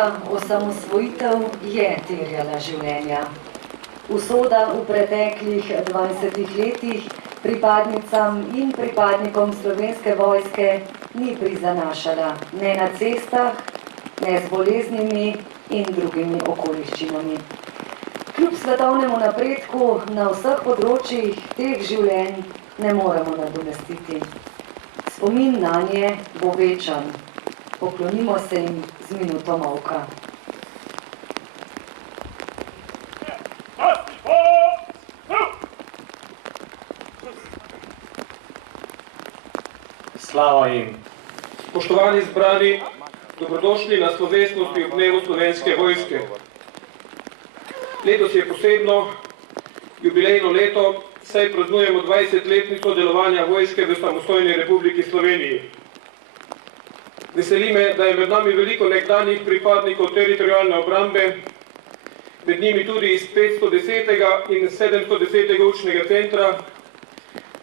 Slovenska osamosvojitev je terjala življenja. Usoda v preteklih 20 letih pripadnicam in pripadnikom Slovenske vojske ni prizanašala ne na cestah, ne z boleznimi in drugimi okoliščinami. Kljub svetovnemu napredku na vseh področjih teh življenj ne moremo nadomestiti. Spomin nanje bo večen. Poklonimo se jim z minuto molka. Slava jim! Spoštovani zbrani, dobrodošli na slovesnosti ob dnevu Slovenske vojske. Letos je posebno jubilejno leto, saj praznujemo 20-letnico delovanja vojske v samostojni Republiki Sloveniji. Veseli me, da je med nami veliko nekdanjih pripadnikov teritorialne obrambe, med njimi tudi iz 510. in 710. učnega centra,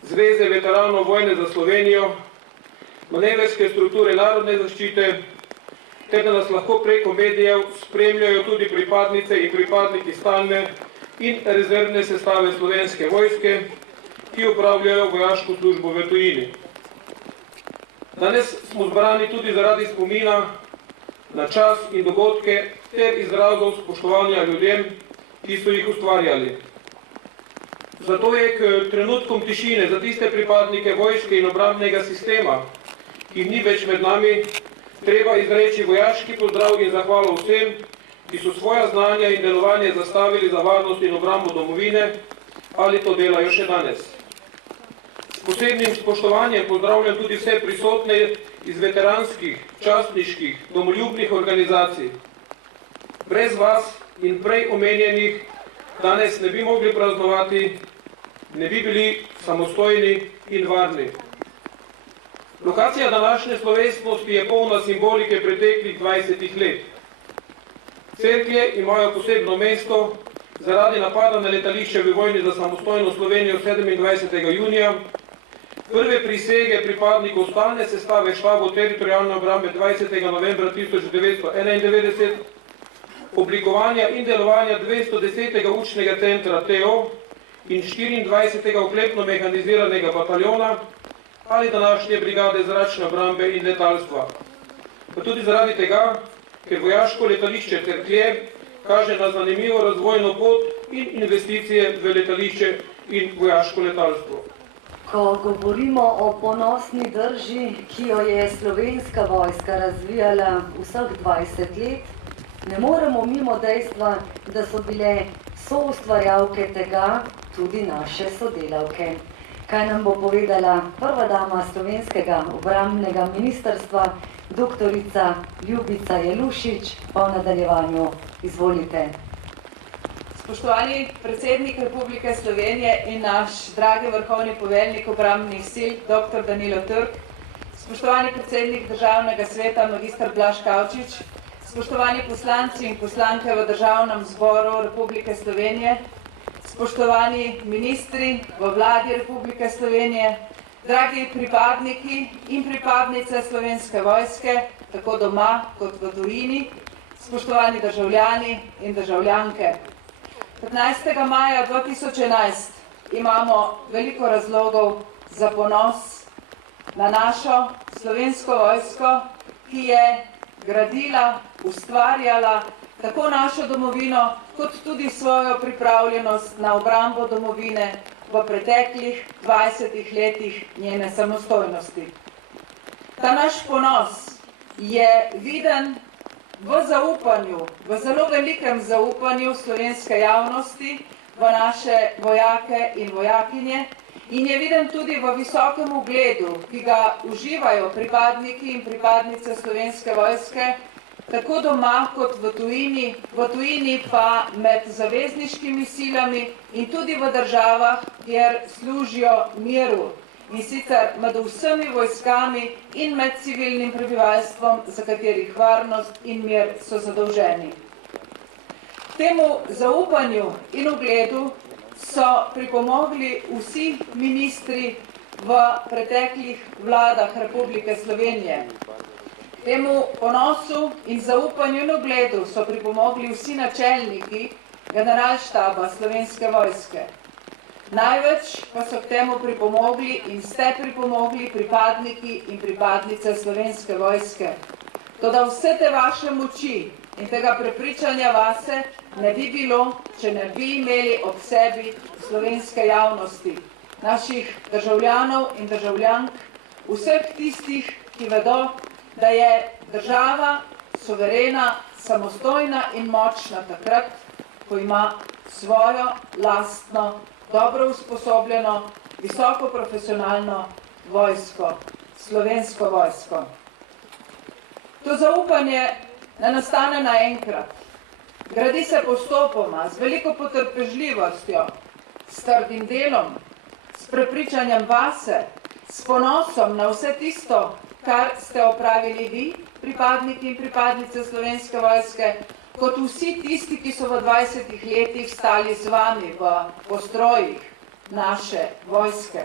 Zveze veteranov vojne za Slovenijo, manevrske strukture narodne zaščite, ter da nas lahko preko medijev spremljajo tudi pripadnice in pripadniki stalne in rezervne sestave Slovenske vojske, ki opravljajo vojaško službo v tujini. Danes smo zbrani tudi zaradi spomina na čas in dogodke ter izrazov spoštovanja ljudem, ki so jih ustvarjali. Zato je k trenutkom tišine za tiste pripadnike vojske in obrambnega sistema, ki ni več med nami, treba izreči vojaški pozdrav in zahvalo vsem, ki so svoja znanja in delovanje zastavili za varnost in obrambo domovine ali to delajo še danes. S posebnim spoštovanjem pozdravljam tudi vse prisotne iz veteranskih, častniških, domoljubnih organizacij. Brez vas in prej omenjenih danes ne bi mogli praznovati, ne bi bili samostojni in varni. Lokacija današnje slovesnosti je polna simbolike preteklih 20 let. Cerklje imajo posebno mesto zaradi napada na letališče v vojni za samostojno Slovenijo 27. junija, prve prisege pripadnikov stalne sestave štabov teritorialne obrambe 20. novembra 1991, oblikovanja in delovanja 210. učnega centra TO in 24. oklepno mehaniziranega bataljona ali današnje brigade zračne obrambe in letalstva. Pa tudi zaradi tega, ker vojaško letališče Cerklje kaže na zanimivo razvojno pot in investicije v letališče in vojaško letalstvo. Ko govorimo o ponosni drži, ki jo je Slovenska vojska razvijala vseh 20 let, ne moremo mimo dejstva, da so bile soustvarjalke tega tudi naše sodelavke. Kaj nam bo povedala prva dama Slovenskega obrambnega ministrstva, doktorica Ljubica Jelušič, pa v nadaljevanju. Izvolite. Spoštovani predsednik Republike Slovenije in naš dragi vrhovni poveljnik obrambnih sil, dr. Danilo Turk, spoštovani predsednik Državnega sveta, magistr Blaž Kavčič, spoštovani poslanci in poslanke v Državnem zboru Republike Slovenije, spoštovani ministri v vladi Republike Slovenije, dragi pripadniki in pripadnice Slovenske vojske, tako doma kot v tujini, spoštovani državljani in državljanke. 15. maja 2011 imamo veliko razlogov za ponos na našo Slovensko vojsko, ki je gradila, ustvarjala tako našo domovino, kot tudi svojo pripravljenost na obrambo domovine v preteklih 20 letih njene samostojnosti. Ta naš ponos je viden v zaupanju, v zelo velikem zaupanju slovenske javnosti v naše vojake in vojakinje in je viden tudi v visokem ugledu, ki ga uživajo pripadniki in pripadnice Slovenske vojske, tako doma kot v tujini pa med zavezniškimi silami in tudi v državah, kjer služijo miru. In sicer med vsemi vojskami in med civilnim prebivalstvom, za katerih varnost in mir so zadolženi. Temu zaupanju in ugledu so pripomogli vsi ministri v preteklih vladah Republike Slovenije. Temu ponosu in zaupanju in ugledu so pripomogli vsi načelniki generalštaba Slovenske vojske. Največ pa so k temu pripomogli in ste pripomogli pripadniki in pripadnice Slovenske vojske. Toda vse te vaše moči in tega prepričanja vase ne bi bilo, če ne bi imeli ob sebi slovenske javnosti, naših državljanov in državljank, vseh tistih, ki vedo, da je država suverena, samostojna in močna takrat, ko ima svojo lastno, dobro usposobljeno, visoko profesionalno vojsko, Slovensko vojsko. To zaupanje ne nastane naenkrat. Gradi se postopoma, z veliko potrpežljivostjo, s trdim delom, s prepričanjem vase, s ponosom na vse tisto, kar ste opravili vi, pripadniki in pripadnice Slovenske vojske, kot vsi tisti, ki so v 20 letih stali z vami v postrojih naše vojske.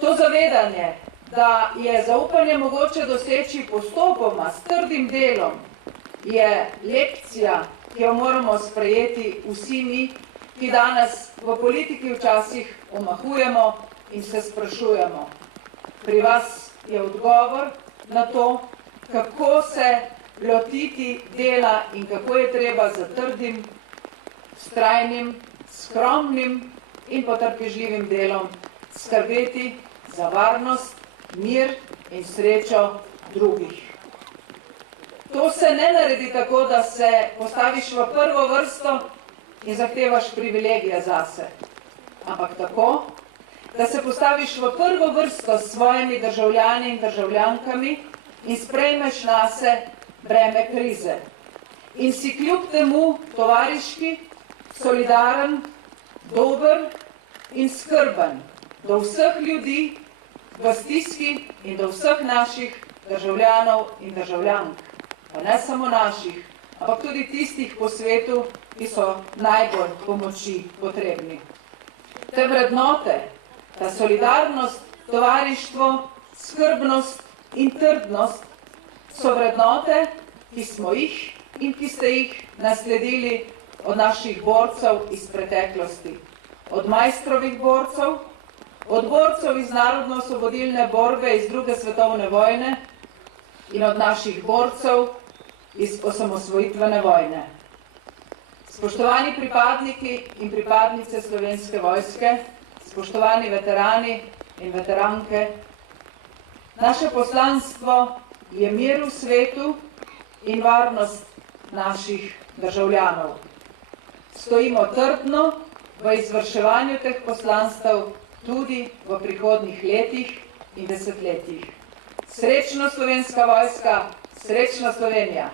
To zavedanje, da je zaupanje mogoče doseči postopoma, s trdim delom, je lekcija, ki jo moramo sprejeti vsi mi, ki danes v politiki včasih omahujemo in se sprašujemo. Pri vas je odgovor na to, kako se lotiti dela in kako je treba z trdim, vztrajnim, skromnim in potrpežljivim delom skrbeti za varnost, mir in srečo drugih. To se ne naredi tako, da se postaviš v prvo vrsto in zahtevaš privilegije zase, ampak tako, da se postaviš v prvo vrsto s svojimi državljani in državljankami in sprejmeš nase breme krize. In si kljub temu tovariški, solidaren, dober in skrben do vseh ljudi v stiski in do vseh naših državljanov in državljank. Pa ne samo naših, ampak tudi tistih po svetu, ki so najbolj pomoči potrebni. Te vrednote, ta solidarnost, tovarištvo, skrbnost in trdnost so vrednote, ki smo jih in ki ste jih nasledili od naših borcev iz preteklosti. Od Maistrovih borcev, od borcev iz narodno-osvobodilne borbe iz druge svetovne vojne in od naših borcev iz osamosvojitvene vojne. Spoštovani pripadniki in pripadnice Slovenske vojske, spoštovani veterani in veteranke, naše poslanstvo je mir v svetu in varnost naših državljanov. Stojimo trdno v izvrševanju teh poslanstev tudi v prihodnjih letih in desetletjih. Srečno Slovenska vojska, srečna Slovenija!